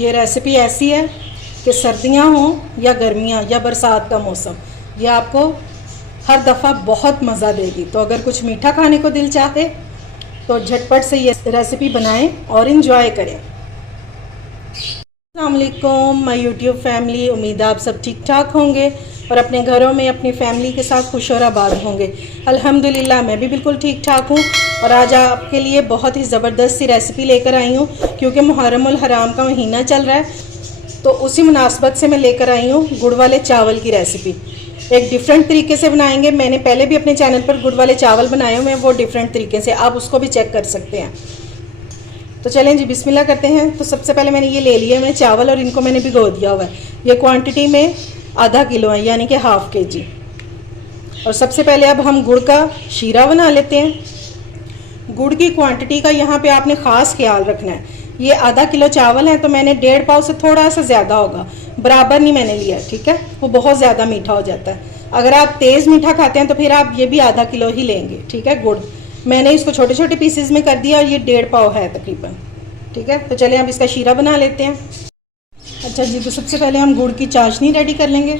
ये रेसिपी ऐसी है कि सर्दियां हों या गर्मियां या बरसात का मौसम, ये आपको हर दफ़ा बहुत मज़ा देगी। तो अगर कुछ मीठा खाने को दिल चाहे तो झटपट से ये रेसिपी बनाएं और इन्जॉय करें। अस्सलाम वालेकुम माय यूट्यूब फैमिली, उम्मीद है आप सब ठीक ठाक होंगे और अपने घरों में अपनी फैमिली के साथ खुश और आबाद होंगे। अल्हम्दुलिल्लाह मैं भी बिल्कुल ठीक ठाक हूँ और आज आपके लिए बहुत ही ज़बरदस्त सी रेसिपी लेकर आई हूँ, क्योंकि मुहर्रमुल हराम का महीना चल रहा है, तो उसी मुनासबत से मैं लेकर आई हूँ गुड़ वाले चावल की रेसिपी। एक डिफरेंट तरीके से बनाएंगे। मैंने पहले भी अपने चैनल पर गुड़ वाले चावल बनाए हुए हैं, वो डिफरेंट तरीके से, आप उसको भी चेक कर सकते हैं। तो चलें जी, बिस्मिल्लाह करते हैं। तो सबसे पहले मैंने ये ले लिए मैं चावल और इनको मैंने भिगो दिया हुआ है। ये क्वांटिटी में आधा किलो है, यानी कि हाफ़ केजी। और सबसे पहले अब हम गुड़ का शीरा बना लेते हैं। गुड़ की क्वांटिटी का यहाँ पे आपने ख़ास ख्याल रखना है। ये आधा किलो चावल है तो मैंने 1.5 पाव से थोड़ा सा ज़्यादा होगा, बराबर नहीं मैंने लिया, ठीक है। वो बहुत ज़्यादा मीठा हो जाता है। अगर आप तेज़ मीठा खाते हैं तो फिर आप ये भी आधा किलो ही लेंगे, ठीक है। गुड़ मैंने इसको छोटे छोटे पीसेस में कर दिया और ये 1.5 पाव है तकरीबन, ठीक है। तो चलिए अब इसका शीरा बना लेते हैं। अच्छा जी, तो सबसे पहले हम गुड़ की चाशनी रेडी कर लेंगे।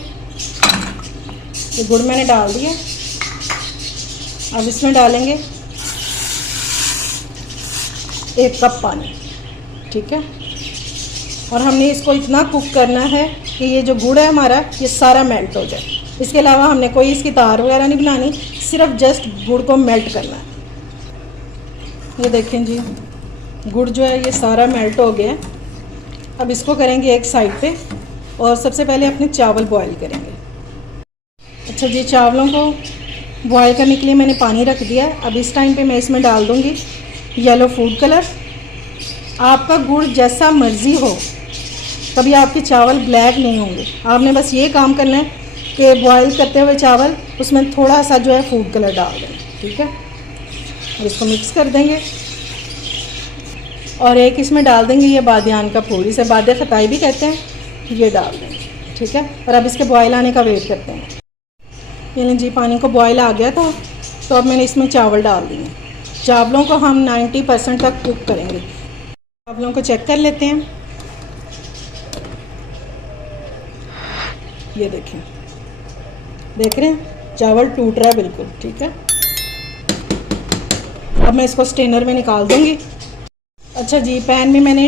ये गुड़ मैंने डाल दिया। अब इसमें डालेंगे 1 कप पानी, ठीक है। और हमने इसको इतना कुक करना है कि ये जो गुड़ है हमारा ये सारा मेल्ट हो जाए। इसके अलावा हमने कोई इसकी तार वगैरह नहीं बनानी, सिर्फ जस्ट गुड़ को मेल्ट करना है। ये देखें जी, गुड़ जो है ये सारा मेल्ट हो गया। अब इसको करेंगे एक साइड पे और सबसे पहले अपने चावल बॉईल करेंगे। अच्छा जी, चावलों को बॉईल करने के लिए मैंने पानी रख दिया है। अब इस टाइम पे मैं इसमें डाल दूँगी येलो फूड कलर। आपका गुड़ जैसा मर्ज़ी हो, कभी आपके चावल ब्लैक नहीं होंगे। आपने बस ये काम करना है कि बॉईल करते हुए चावल उसमें थोड़ा सा जो है फूड कलर डाल दें, ठीक है। और इसको मिक्स कर देंगे और एक इसमें डाल देंगे ये बादियान का फूल, इसे बादे खताई भी कहते हैं, ये डाल देंगे, ठीक है। और अब इसके बॉयल आने का वेट करते हैं। यानी जी पानी को बॉयल आ गया था, तो अब मैंने इसमें चावल डाल दिए। चावलों को हम 90% तक कुक करेंगे। चावलों को चेक कर लेते हैं। ये देखें, देख रहे हैं चावल टूट रहा है बिल्कुल, ठीक है। अब मैं इसको स्ट्रेनर में निकाल दूंगी। अच्छा जी, पैन में मैंने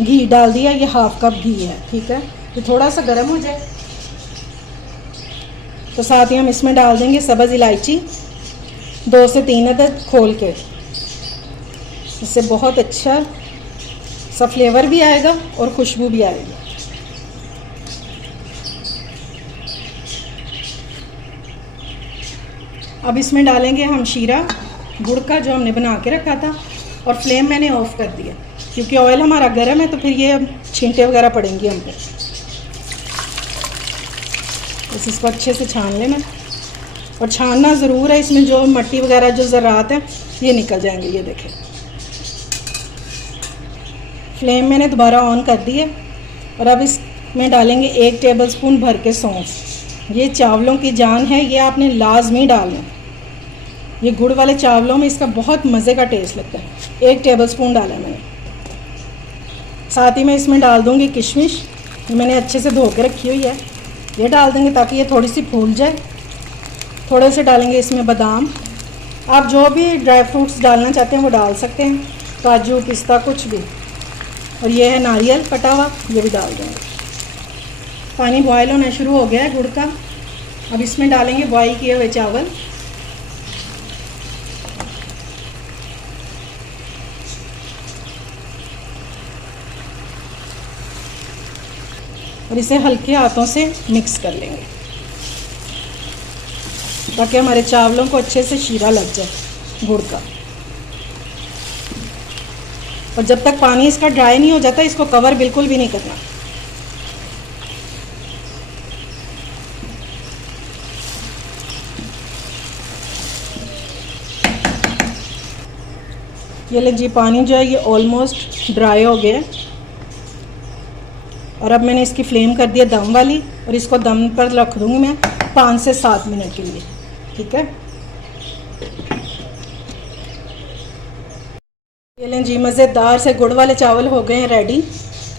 घी डाल दिया, ये 1/2 कप घी है, ठीक है। ये थोड़ा सा गर्म हो जाए तो साथ ही हम इसमें डाल देंगे सब्ज़ इलायची 2 से 3 अदद खोल के। इससे बहुत अच्छा सा फ्लेवर भी आएगा और खुशबू भी आएगी। अब इसमें डालेंगे हम शीरा गुड़ का जो हमने बना के रखा था, और फ्लेम मैंने ऑफ़ कर दिया क्योंकि ऑयल हमारा गर्म है, तो फिर ये छींटे वगैरह पड़ेंगी हम पे। बस इसको अच्छे से छान लेना, और छानना ज़रूर है। इसमें जो मट्टी वगैरह जो ज़रात हैं ये निकल जाएंगे। ये देखें, फ्लेम मैंने दोबारा ऑन कर दी है। और अब इसमें डालेंगे 1 टेबलस्पून भर के सौंफ। ये चावलों की जान है, ये आपने लाजमी डालना। ये गुड़ वाले चावलों में इसका बहुत मज़े का टेस्ट लगता है। 1 टेबलस्पून डाला मैंने। साथ ही मैं इसमें डाल दूँगी किशमिश, मैंने अच्छे से धो के रखी हुई है, ये डाल देंगे ताकि ये थोड़ी सी फूल जाए। थोड़े से डालेंगे इसमें बादाम। आप जो भी ड्राई फ्रूट्स डालना चाहते हैं वो डाल सकते हैं, काजू पिस्ता कुछ भी। और ये है नारियल कटा हुआ, ये भी डाल देंगे। पानी बॉयल होना शुरू हो गया है गुड़ का। अब इसमें डालेंगे बॉयल किए हुए चावल। और इसे हल्के हाथों से मिक्स कर लेंगे ताकि हमारे चावलों को अच्छे से शीरा लग जाए गुड़ का। और जब तक पानी इसका ड्राई नहीं हो जाता, इसको कवर बिल्कुल भी नहीं करना। ये ले जी, पानी जो है ये ऑलमोस्ट ड्राई हो गया है। और अब मैंने इसकी फ्लेम कर दिया दम वाली, और इसको दम पर रख दूँगी मैं 5 से 7 मिनट के लिए, ठीक है। ये लें जी, मज़ेदार से गुड़ वाले चावल हो गए हैं रेडी।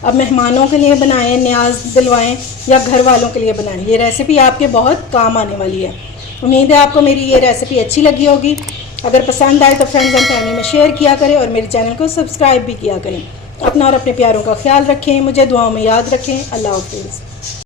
अब मेहमानों के लिए बनाएं, न्याज दिलवाएं या घर वालों के लिए बनाएं, ये रेसिपी आपके बहुत काम आने वाली है। उम्मीद है आपको मेरी ये रेसिपी अच्छी लगी होगी। अगर पसंद आए तो फ्रेंड्स एंड फैमिली में शेयर किया करें और मेरे चैनल को सब्सक्राइब भी किया करें। अपना और अपने प्यारों का ख्याल रखें, मुझे दुआओं में याद रखें। अल्लाह हाफिज़।